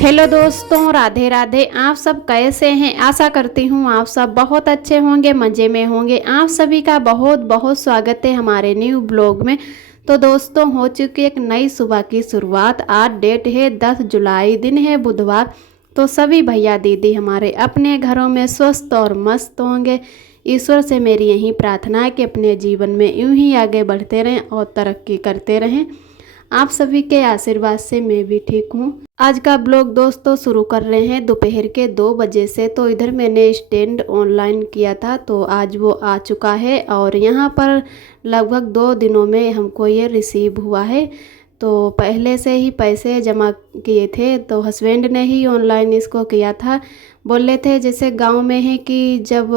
Hello दोस्तों, राधे राधे। आप सब कैसे हैं? आशा करती हूँ आप सब बहुत अच्छे होंगे, मज़े में होंगे। आप सभी का बहुत बहुत स्वागत है हमारे न्यू ब्लॉग में। तो दोस्तों, हो चुकी एक नई सुबह की शुरुआत। आज डेट है 10 जुलाई, दिन है बुधवार। तो सभी भैया दीदी हमारे अपने घरों में स्वस्थ और मस्त होंगे। ईश्वर से मेरी यही प्रार्थना है कि अपने जीवन में यूं ही आगे बढ़ते रहें और तरक्की करते रहें। आप सभी के आशीर्वाद से मैं भी ठीक हूँ। आज का ब्लॉग दोस्तों शुरू कर रहे हैं दोपहर के 2 बजे से। तो इधर मैंने स्टैंड ऑनलाइन किया था, तो आज वो आ चुका है और यहाँ पर लगभग 2 दिनों में हमको ये रिसीव हुआ है। तो पहले से ही पैसे जमा किए थे, तो हस्बैंड ने ही ऑनलाइन इसको किया था। बोले थे जैसे गांव में है कि जब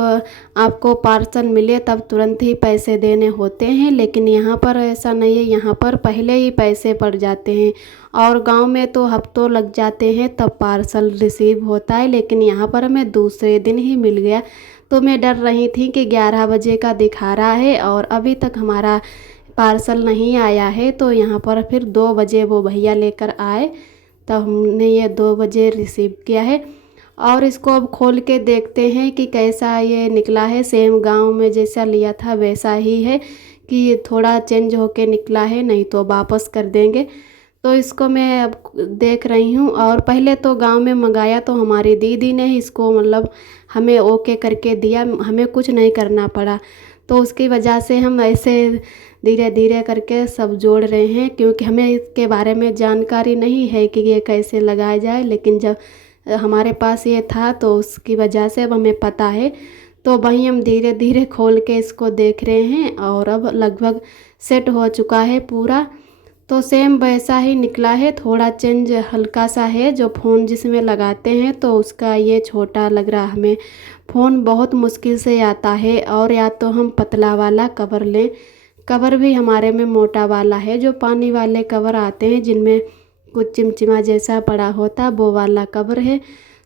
आपको पार्सल मिले तब तुरंत ही पैसे देने होते हैं, लेकिन यहाँ पर ऐसा नहीं है। यहाँ पर पहले ही पैसे पड़ जाते हैं और गांव में तो हफ्तों लग जाते हैं तब पार्सल रिसीव होता है, लेकिन यहाँ पर हमें दूसरे दिन ही मिल गया। तो मैं डर रही थी कि 11 बजे का दिखा रहा है और अभी तक हमारा पार्सल नहीं आया है। तो यहाँ पर फिर 2 बजे वो भैया लेकर आए, तब हमने ये 2 बजे रिसीव किया है। और इसको अब खोल के देखते हैं कि कैसा ये निकला है। सेम गांव में जैसा लिया था वैसा ही है कि ये थोड़ा चेंज होके निकला है, नहीं तो वापस कर देंगे। तो इसको मैं अब देख रही हूँ। और पहले तो गांव में मंगाया तो हमारी दीदी ने ही इसको मतलब हमें ओके करके दिया, हमें कुछ नहीं करना पड़ा। तो उसकी वजह से हम ऐसे धीरे धीरे करके सब जोड़ रहे हैं, क्योंकि हमें इसके बारे में जानकारी नहीं है कि ये कैसे लगाया जाए। लेकिन जब हमारे पास ये था तो उसकी वजह से अब हमें पता है। तो वहीं हम धीरे धीरे खोल के इसको देख रहे हैं और अब लगभग सेट हो चुका है पूरा। तो सेम वैसा ही निकला है, थोड़ा चेंज हल्का सा है। जो फ़ोन जिसमें लगाते हैं तो उसका ये छोटा लग रहा हमें। फ़ोन बहुत मुश्किल से आता है, और या तो हम पतला वाला कवर लें। कवर भी हमारे में मोटा वाला है, जो पानी वाले कवर आते हैं जिनमें कुछ चिमचिमा जैसा पड़ा होता, वो वाला कवर है।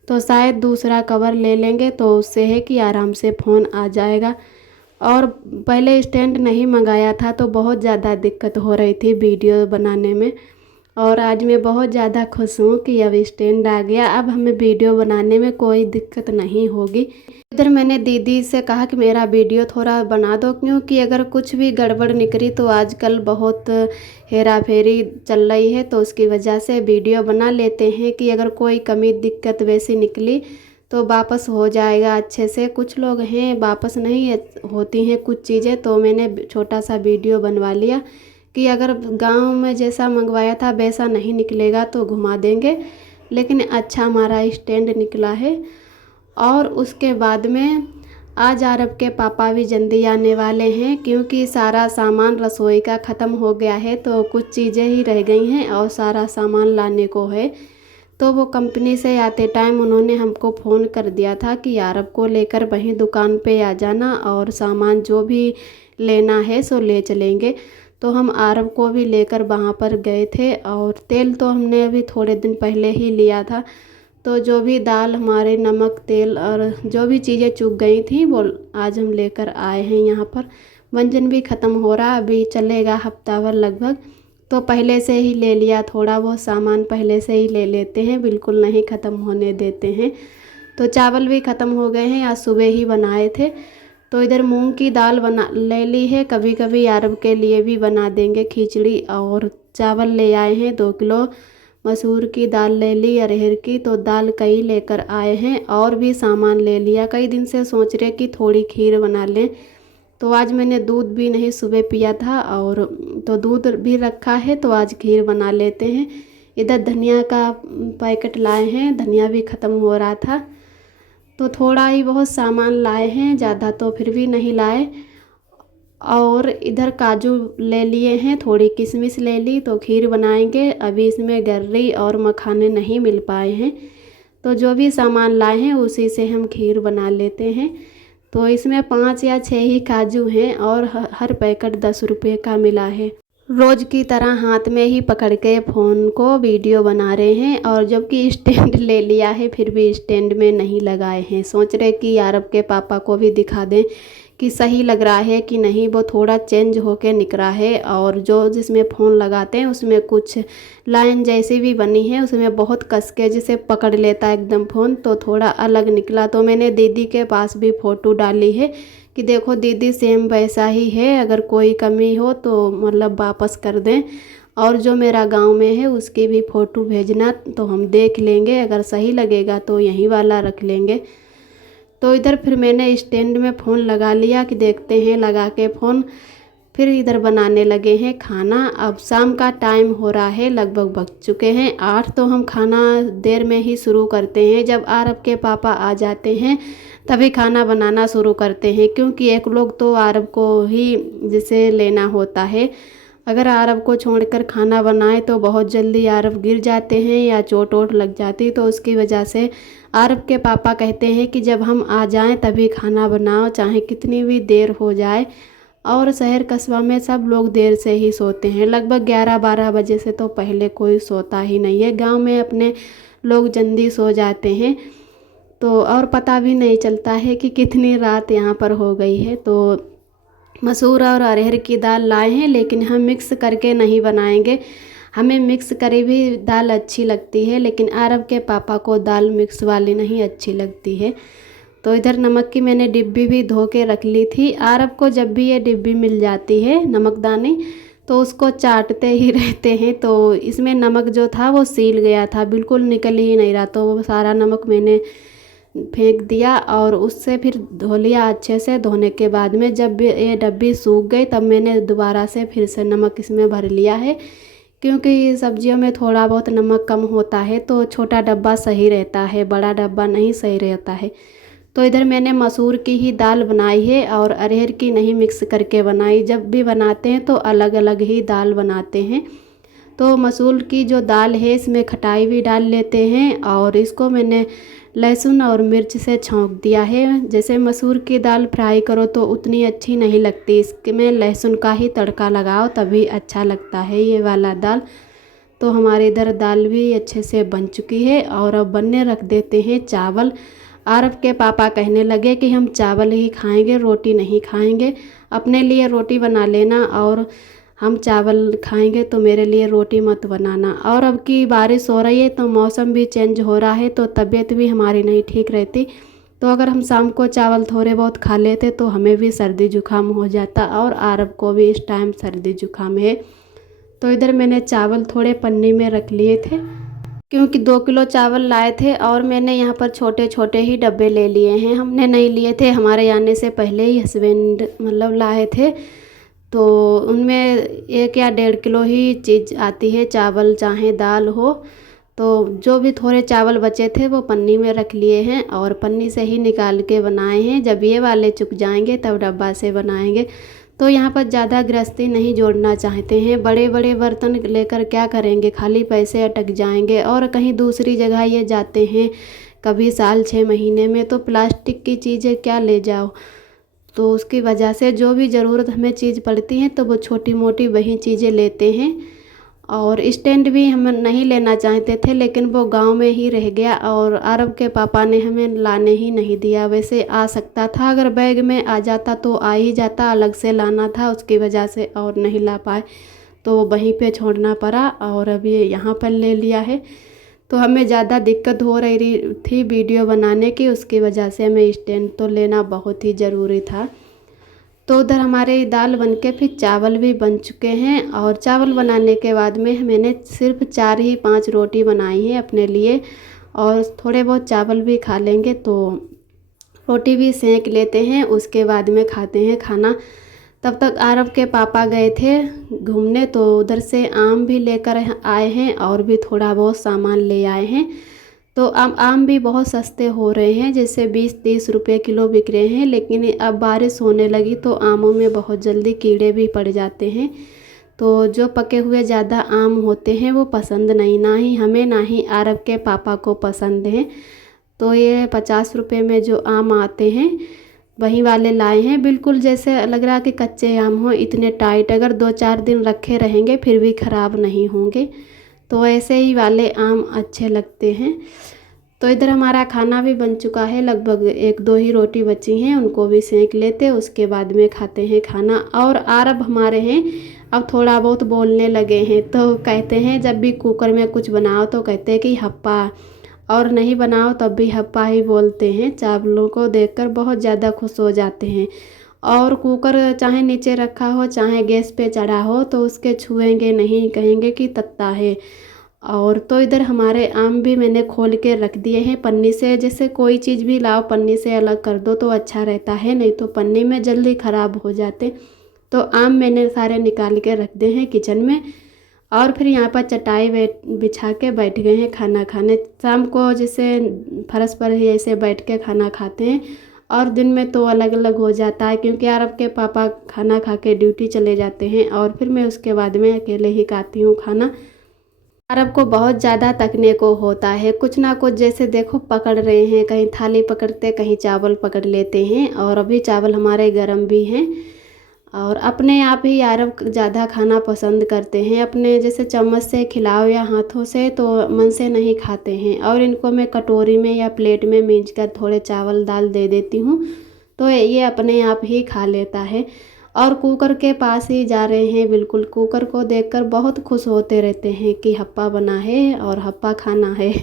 तो शायद दूसरा कवर ले लेंगे तो उससे है कि आराम से फ़ोन आ जाएगा। और पहले स्टैंड नहीं मंगाया था तो बहुत ज़्यादा दिक्कत हो रही थी वीडियो बनाने में। और आज मैं बहुत ज़्यादा खुश हूँ कि अब स्टैंड आ गया, अब हमें वीडियो बनाने में कोई दिक्कत नहीं होगी। इधर मैंने दीदी से कहा कि मेरा वीडियो थोड़ा बना दो, क्योंकि अगर कुछ भी गड़बड़ निकली तो आजकल बहुत हेरा फेरी चल रही है, तो उसकी वजह से वीडियो बना लेते हैं कि अगर कोई कमी दिक्कत वैसी निकली तो वापस हो जाएगा अच्छे से। कुछ लोग हैं वापस नहीं होती हैं कुछ चीज़ें, तो मैंने छोटा सा वीडियो बनवा लिया कि अगर गांव में जैसा मंगवाया था वैसा नहीं निकलेगा तो घुमा देंगे। लेकिन अच्छा हमारा स्टैंड निकला है। और उसके बाद में आज आरब के पापा भी जल्दी आने वाले हैं, क्योंकि सारा सामान रसोई का ख़त्म हो गया है, तो कुछ चीज़ें ही रह गई हैं और सारा सामान लाने को है। तो वो कंपनी से आते टाइम उन्होंने हमको फ़ोन कर दिया था कि आरब को लेकर वहीं दुकान पे आ जाना और सामान जो भी लेना है सो ले चलेंगे। तो हम आरब को भी लेकर वहाँ पर गए थे। और तेल तो हमने अभी थोड़े दिन पहले ही लिया था। तो जो भी दाल हमारे, नमक, तेल और जो भी चीज़ें चूक गई थी वो आज हम लेकर आए हैं यहाँ पर। व्यंजन भी ख़त्म हो रहा, अभी चलेगा हफ्ता भर लगभग। तो पहले से ही ले लिया, थोड़ा वो सामान पहले से ही ले लेते हैं, बिल्कुल नहीं ख़त्म होने देते हैं। तो चावल भी ख़त्म हो गए हैं, आज सुबह ही बनाए थे। तो इधर मूंग की दाल बना ले ली है, कभी कभी अरब के लिए भी बना देंगे खिचड़ी। और चावल ले आए हैं 2 किलो, मसूर की दाल ले ली, अरहर की। तो दाल कई लेकर आए हैं और भी सामान ले लिया। कई दिन से सोच रहे कि थोड़ी खीर बना लें। तो आज मैंने दूध भी नहीं सुबह पिया था, और तो दूध भी रखा है, तो आज खीर बना लेते हैं। इधर धनिया का पैकेट लाए हैं, धनिया भी ख़त्म हो रहा था, तो थोड़ा ही बहुत सामान लाए हैं, ज़्यादा तो फिर भी नहीं लाए। और इधर काजू ले लिए हैं, थोड़ी किशमिश ले ली, तो खीर बनाएंगे। अभी इसमें गर्री और मखाने नहीं मिल पाए हैं, तो जो भी सामान लाए हैं उसी से हम खीर बना लेते हैं। तो इसमें 5 या 6 ही काजू हैं और हर पैकेट 10 रुपये का मिला है। रोज़ की तरह हाथ में ही पकड़ के फ़ोन को वीडियो बना रहे हैं, और जबकि स्टैंड ले लिया है फिर भी स्टैंड में नहीं लगाए हैं। सोच रहे कि अरब के पापा को भी दिखा दें कि सही लग रहा है कि नहीं, वो थोड़ा चेंज होके निकला है। और जो जिसमें फ़ोन लगाते हैं उसमें कुछ लाइन जैसी भी बनी है, उसमें बहुत कस के जिसे पकड़ लेता है एकदम फ़ोन, तो थोड़ा अलग निकला। तो मैंने दीदी के पास भी फ़ोटो डाली है कि देखो दीदी सेम वैसा ही है, अगर कोई कमी हो तो मतलब वापस कर दें। और जो मेरा गांव में है उसकी भी फ़ोटो भेजना, तो हम देख लेंगे, अगर सही लगेगा तो यही वाला रख लेंगे। तो इधर फिर मैंने स्टैंड में फ़ोन लगा लिया कि देखते हैं, लगा के फ़ोन फिर इधर बनाने लगे हैं खाना। अब शाम का टाइम हो रहा है, लगभग बज चुके हैं 8। तो हम खाना देर में ही शुरू करते हैं, जब आरब के पापा आ जाते हैं तभी खाना बनाना शुरू करते हैं, क्योंकि एक लोग तो आरब को ही जिसे लेना होता है। अगर आरब को छोड़कर खाना बनाए तो बहुत जल्दी आरब गिर जाते हैं या चोट वोट लग जाती, तो उसकी वजह से आरब के पापा कहते हैं कि जब हम आ जाएं तभी खाना बनाओ, चाहे कितनी भी देर हो जाए। और शहर कस्बा में सब लोग देर से ही सोते हैं, लगभग 11-12 बजे से तो पहले कोई सोता ही नहीं है। गांव में अपने लोग जल्दी सो जाते हैं, तो और पता भी नहीं चलता है कि कितनी रात यहाँ पर हो गई है। तो मसूर और अरहर की दाल लाए हैं, लेकिन हम मिक्स करके नहीं बनाएंगे। हमें मिक्स करी भी दाल अच्छी लगती है, लेकिन आरब के पापा को दाल मिक्स वाली नहीं अच्छी लगती है। तो इधर नमक की मैंने डिब्बी भी धो के रख ली थी। आरब को जब भी ये डिब्बी मिल जाती है नमकदानी, तो उसको चाटते ही रहते हैं। तो इसमें नमक जो था वो सील गया था, बिल्कुल निकल ही नहीं रहा, तो वो सारा नमक मैंने फेंक दिया और उससे फिर धो लिया अच्छे से। धोने के बाद में जब ये डब्बी सूख गई तब मैंने दोबारा से फिर से नमक इसमें भर लिया है, क्योंकि सब्जियों में थोड़ा बहुत नमक कम होता है, तो छोटा डब्बा सही रहता है, बड़ा डब्बा नहीं सही रहता है। तो इधर मैंने मसूर की ही दाल बनाई है और अरहर की नहीं मिक्स करके बनाई। जब भी बनाते हैं तो अलग अलग ही दाल बनाते हैं। तो मसूर की जो दाल है इसमें खटाई भी डाल लेते हैं, और इसको मैंने लहसुन और मिर्च से छौंक दिया है। जैसे मसूर की दाल फ्राई करो तो उतनी अच्छी नहीं लगती, इसमें लहसुन का ही तड़का लगाओ तभी अच्छा लगता है ये वाला दाल। तो हमारे इधर दाल भी अच्छे से बन चुकी है और अब बनने रख देते हैं चावल। आरब के पापा कहने लगे कि हम चावल ही खाएंगे, रोटी नहीं खाएंगे, अपने लिए रोटी बना लेना और हम चावल खाएंगे, तो मेरे लिए रोटी मत बनाना। और अब की बारिश हो रही है तो मौसम भी चेंज हो रहा है, तो तबीयत भी हमारी नहीं ठीक रहती। तो अगर हम शाम को चावल थोड़े बहुत खा लेते तो हमें भी सर्दी जुकाम हो जाता, और आरब को भी इस टाइम सर्दी जुकाम है। तो इधर मैंने चावल थोड़े पन्नी में रख लिए थे, क्योंकि 2 किलो चावल लाए थे और मैंने यहाँ पर छोटे छोटे ही डब्बे ले लिए हैं। हमने नहीं लिए थे, हमारे आने से पहले ही हस्बैंड मतलब लाए थे। तो उनमें 1 या 1.5 किलो ही चीज़ आती है, चावल चाहे दाल हो। तो जो भी थोड़े चावल बचे थे वो पन्नी में रख लिए हैं और पन्नी से ही निकाल के बनाए हैं। जब ये वाले चुक जाएंगे तब डब्बा से बनाएंगे। तो यहाँ पर ज़्यादा गृहस्थी नहीं जोड़ना चाहते हैं, बड़े बड़े बर्तन लेकर क्या करेंगे, खाली पैसे अटक जाएंगे और कहीं दूसरी जगह ये जाते हैं कभी साल 6 महीने में, तो प्लास्टिक की चीज़ें क्या ले जाओ। तो उसकी वजह से जो भी ज़रूरत हमें चीज़ पड़ती है तो वो छोटी मोटी वही चीज़ें लेते हैं। और स्टैंड भी हम नहीं लेना चाहते थे, लेकिन वो गांव में ही रह गया और अरब के पापा ने हमें लाने ही नहीं दिया। वैसे आ सकता था, अगर बैग में आ जाता तो आ ही जाता, अलग से लाना था उसकी वजह से और नहीं ला पाए, तो वहीं पे छोड़ना पड़ा और अब ये यहाँ पर ले लिया है। तो हमें ज़्यादा दिक्कत हो रही थी वीडियो बनाने की, उसकी वजह से हमें स्टैंड तो लेना बहुत ही ज़रूरी था। तो उधर हमारे दाल बनके फिर चावल भी बन चुके हैं, और चावल बनाने के बाद में मैंने सिर्फ 4 ही 5 रोटी बनाई है अपने लिए, और थोड़े बहुत चावल भी खा लेंगे, तो रोटी भी सेंक लेते हैं, उसके बाद में खाते हैं खाना। तब तक आरब के पापा गए थे घूमने, तो उधर से आम भी लेकर आए हैं और भी थोड़ा बहुत सामान ले आए हैं। तो आम भी बहुत सस्ते हो रहे हैं, जैसे 20-30 रुपये किलो बिक रहे हैं, लेकिन अब बारिश होने लगी तो आमों में बहुत जल्दी कीड़े भी पड़ जाते हैं। तो जो पके हुए ज़्यादा आम होते हैं वो पसंद नहीं, ना ही हमें ना ही आरब के पापा को पसंद हैं। तो ये 50 रुपये में जो आम आते हैं वही वाले लाए हैं, बिल्कुल जैसे लग रहा कि कच्चे आम हो, इतने टाइट, अगर 2-4 दिन रखे रहेंगे फिर भी ख़राब नहीं होंगे। तो ऐसे ही वाले आम अच्छे लगते हैं। तो इधर हमारा खाना भी बन चुका है, लगभग 1-2 ही रोटी बची हैं, उनको भी सेंक लेते, उसके बाद में खाते हैं खाना। और आरब हमारे हैं अब थोड़ा बहुत बोलने लगे हैं, तो कहते हैं जब भी कुकर में कुछ बनाओ तो कहते हैं कि हप्पा, और नहीं बनाओ तब भी हप्पा ही बोलते हैं। चावलों को देखकर बहुत ज़्यादा खुश हो जाते हैं। और कुकर चाहे नीचे रखा हो चाहे गैस पे चढ़ा हो तो उसके छुएंगे नहीं, कहेंगे कि तत्ता है। और तो इधर हमारे आम भी मैंने खोल के रख दिए हैं पन्नी से। जैसे कोई चीज़ भी लाओ पन्नी से अलग कर दो तो अच्छा रहता है, नहीं तो पन्नी में जल्दी ख़राब हो जाते। तो आम मैंने सारे निकाल के रख दिए हैं किचन में। और फिर यहाँ पर चटाई बिछा के बैठ गए हैं खाना खाने। शाम को जैसे फर्श पर ही ऐसे बैठ के खाना खाते हैं, और दिन में तो अलग अलग हो जाता है, क्योंकि आरब के पापा खाना खा के ड्यूटी चले जाते हैं और फिर मैं उसके बाद में अकेले ही खाती हूँ खाना। आरब को बहुत ज़्यादा तकने को होता है, कुछ ना कुछ जैसे देखो पकड़ रहे हैं, कहीं थाली पकड़ते कहीं चावल पकड़ लेते हैं। और अभी चावल हमारे गर्म भी हैं। और अपने आप ही अरब ज़्यादा खाना पसंद करते हैं, अपने जैसे चम्मच से खिलाओ या हाथों से तो मन से नहीं खाते हैं। और इनको मैं कटोरी में या प्लेट में मींच कर थोड़े चावल दाल दे देती हूँ तो ये अपने आप ही खा लेता है। और कुकर के पास ही जा रहे हैं, बिल्कुल कुकर को देखकर बहुत खुश होते रहते हैं कि हप्पा बना है और हप्पा खाना है।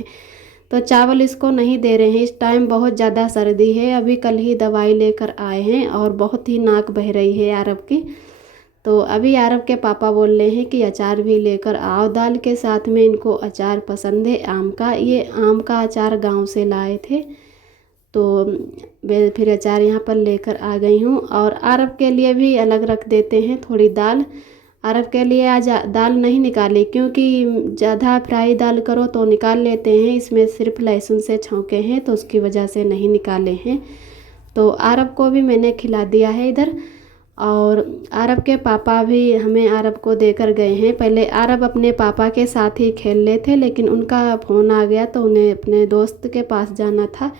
तो चावल इसको नहीं दे रहे हैं, इस टाइम बहुत ज़्यादा सर्दी है, अभी कल ही दवाई लेकर आए हैं और बहुत ही नाक बह रही है आरब की। तो अभी आरब के पापा बोल रहे हैं कि अचार भी लेकर आओ दाल के साथ में, इनको अचार पसंद है आम का। ये आम का अचार गांव से लाए थे, तो मैं फिर अचार यहाँ पर लेकर आ गई हूँ। और आरब के लिए भी अलग रख देते हैं थोड़ी दाल। अरब के लिए आज दाल नहीं निकाली, क्योंकि ज़्यादा फ्राई दाल करो तो निकाल लेते हैं, इसमें सिर्फ लहसुन से छौंके हैं तो उसकी वजह से नहीं निकाले हैं। तो अरब को भी मैंने खिला दिया है इधर। और अरब के पापा भी हमें अरब को देकर गए हैं। पहले अरब अपने पापा के साथ ही खेल रहे थे, लेकिन उनका फ़ोन आ गया तो उन्हें अपने दोस्त के पास जाना था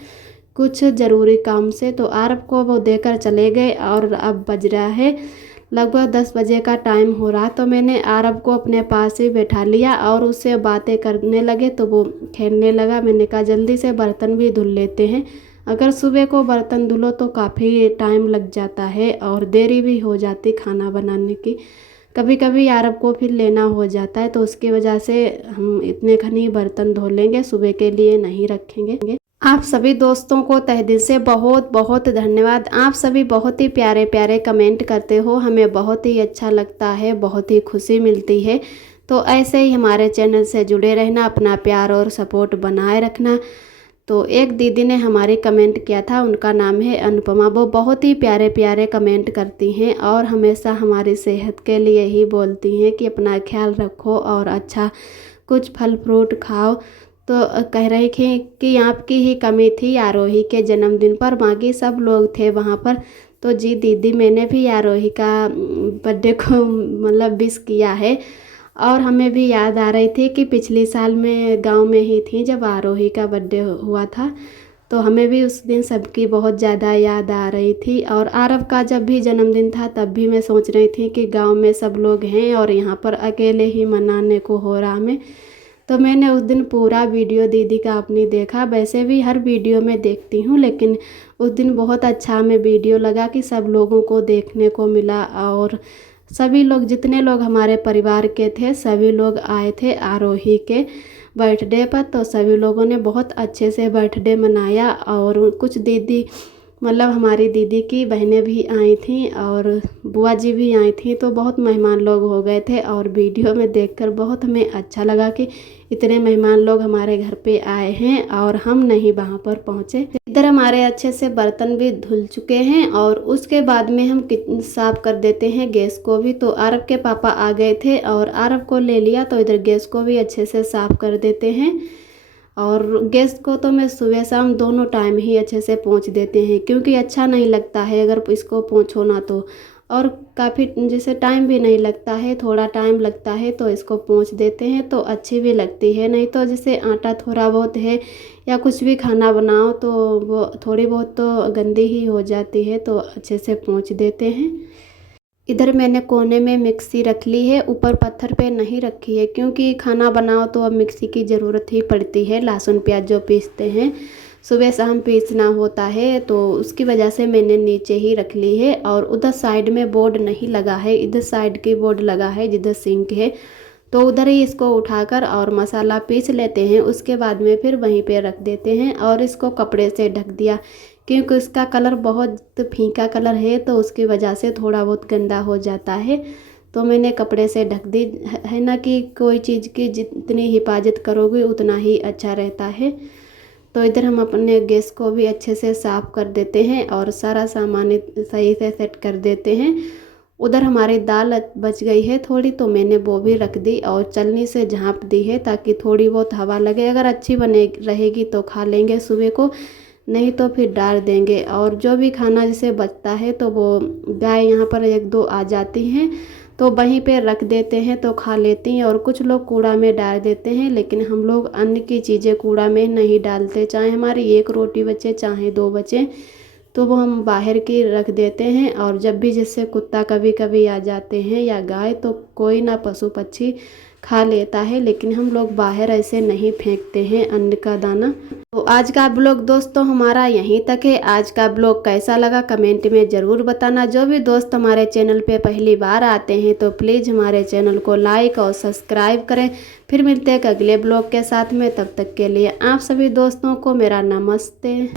कुछ ज़रूरी काम से, तो अरब को वो देकर चले गए। और अब बज रहा है लगभग 10 बजे का टाइम हो रहा, तो मैंने आरब को अपने पास ही बैठा लिया और उससे बातें करने लगे तो वो खेलने लगा। मैंने कहा जल्दी से बर्तन भी धुल लेते हैं, अगर सुबह को बर्तन धुलो तो काफ़ी टाइम लग जाता है और देरी भी हो जाती खाना बनाने की। कभी कभी आरब को फिर लेना हो जाता है, तो उसकी वजह से हम इतने खनी बर्तन धो लेंगे, सुबह के लिए नहीं रखेंगे। आप सभी दोस्तों को तहे दिल से बहुत बहुत धन्यवाद। आप सभी बहुत ही प्यारे प्यारे कमेंट करते हो, हमें बहुत ही अच्छा लगता है, बहुत ही खुशी मिलती है। तो ऐसे ही हमारे चैनल से जुड़े रहना, अपना प्यार और सपोर्ट बनाए रखना। तो एक दीदी ने हमारी कमेंट किया था, उनका नाम है अनुपमा, वो बहुत ही प्यारे प्यारे कमेंट करती हैं और हमेशा हमारी सेहत के लिए ही बोलती हैं कि अपना ख्याल रखो और अच्छा कुछ फल फ्रूट खाओ। तो कह रही थी कि आपकी ही कमी थी आरोही के जन्मदिन पर, बाकी सब लोग थे वहाँ पर। तो जी दीदी, मैंने भी आरोही का बर्थडे को मतलब विश किया है। और हमें भी याद आ रही थी कि पिछले साल में गांव में ही थी जब आरोही का बर्थडे हुआ था, तो हमें भी उस दिन सबकी बहुत ज़्यादा याद आ रही थी। और आरव का जब भी जन्मदिन था तब भी मैं सोच रही थी कि गांव में सब लोग हैं और यहाँ पर अकेले ही मनाने को हो रहा हमें। तो मैंने उस दिन पूरा वीडियो दीदी का अपनी देखा, वैसे भी हर वीडियो में देखती हूँ, लेकिन उस दिन बहुत अच्छा हमें वीडियो लगा कि सब लोगों को देखने को मिला। और सभी लोग, जितने लोग हमारे परिवार के थे सभी लोग आए थे आरोही के बर्थडे पर। तो सभी लोगों ने बहुत अच्छे से बर्थडे मनाया। और कुछ दीदी मतलब हमारी दीदी की बहनें भी आई थीं और बुआ जी भी आई थी, तो बहुत मेहमान लोग हो गए थे। और वीडियो में देखकर बहुत हमें अच्छा लगा कि इतने मेहमान लोग हमारे घर पे आए हैं और हम नहीं वहाँ पर पहुँचे। इधर हमारे अच्छे से बर्तन भी धुल चुके हैं और उसके बाद में हम साफ़ कर देते हैं गैस को भी। तो आरब के पापा आ गए थे और आरब को ले लिया, तो इधर गैस को भी अच्छे से साफ़ कर देते हैं। और गैस को तो मैं सुबह शाम दोनों टाइम ही अच्छे से पोंछ देते हैं, क्योंकि अच्छा नहीं लगता है अगर इसको पोंछो ना तो। और काफ़ी जैसे टाइम भी नहीं लगता है, थोड़ा टाइम लगता है तो इसको पोंछ देते हैं तो अच्छी भी लगती है। नहीं तो जैसे आटा थोड़ा बहुत है या कुछ भी खाना बनाओ तो वो थोड़ी बहुत तो गंदी ही हो जाती है, तो अच्छे से पोंछ देते हैं। इधर मैंने कोने में मिक्सी रख ली है, ऊपर पत्थर पे नहीं रखी है क्योंकि खाना बनाओ तो अब मिक्सी की ज़रूरत ही पड़ती है। लहसुन प्याज जो पीसते हैं सुबह शाम पीसना होता है, तो उसकी वजह से मैंने नीचे ही रख ली है। और उधर साइड में बोर्ड नहीं लगा है, इधर साइड की बोर्ड लगा है जिधर सिंक है, तो उधर ही इसको उठाकर और मसाला पीस लेते हैं। उसके बाद में फिर वहीं पे रख देते हैं और इसको कपड़े से ढक दिया क्योंकि इसका कलर बहुत फीका कलर है, तो उसकी वजह से थोड़ा बहुत गंदा हो जाता है। तो मैंने कपड़े से ढक दी है ना, कि कोई चीज़ की जितनी हिफाजत करोगे उतना ही अच्छा रहता है। तो इधर हम अपने गैस को भी अच्छे से साफ़ कर देते हैं और सारा सामान सही से सेट कर देते हैं। उधर हमारी दाल बच गई है थोड़ी, तो मैंने वो भी रख दी और चलनी से झाँप दी है ताकि थोड़ी बहुत हवा लगे। अगर अच्छी बने रहेगी तो खा लेंगे सुबह को, नहीं तो फिर डाल देंगे। और जो भी खाना जैसे बचता है तो वो गाय यहाँ पर एक दो आ जाती हैं तो वहीं पे रख देते हैं तो खा लेती हैं। और कुछ लोग कूड़ा में डाल देते हैं, लेकिन हम लोग अन्न की चीज़ें कूड़ा में नहीं डालते। चाहे हमारी एक रोटी बचे चाहे दो बचे, तो वो हम बाहर की रख देते हैं। और जब भी जैसे कुत्ता कभी कभी आ जाते हैं या गाय, तो कोई ना पशु पक्षी खा लेता है, लेकिन हम लोग बाहर ऐसे नहीं फेंकते हैं अन्न का दाना। तो आज का ब्लॉग दोस्तों हमारा यहीं तक है। आज का ब्लॉग कैसा लगा कमेंट में ज़रूर बताना। जो भी दोस्त हमारे चैनल पे पहली बार आते हैं तो प्लीज़ हमारे चैनल को लाइक और सब्सक्राइब करें। फिर मिलते हैं अगले ब्लॉग के साथ में, तब तक के लिए आप सभी दोस्तों को मेरा नमस्ते।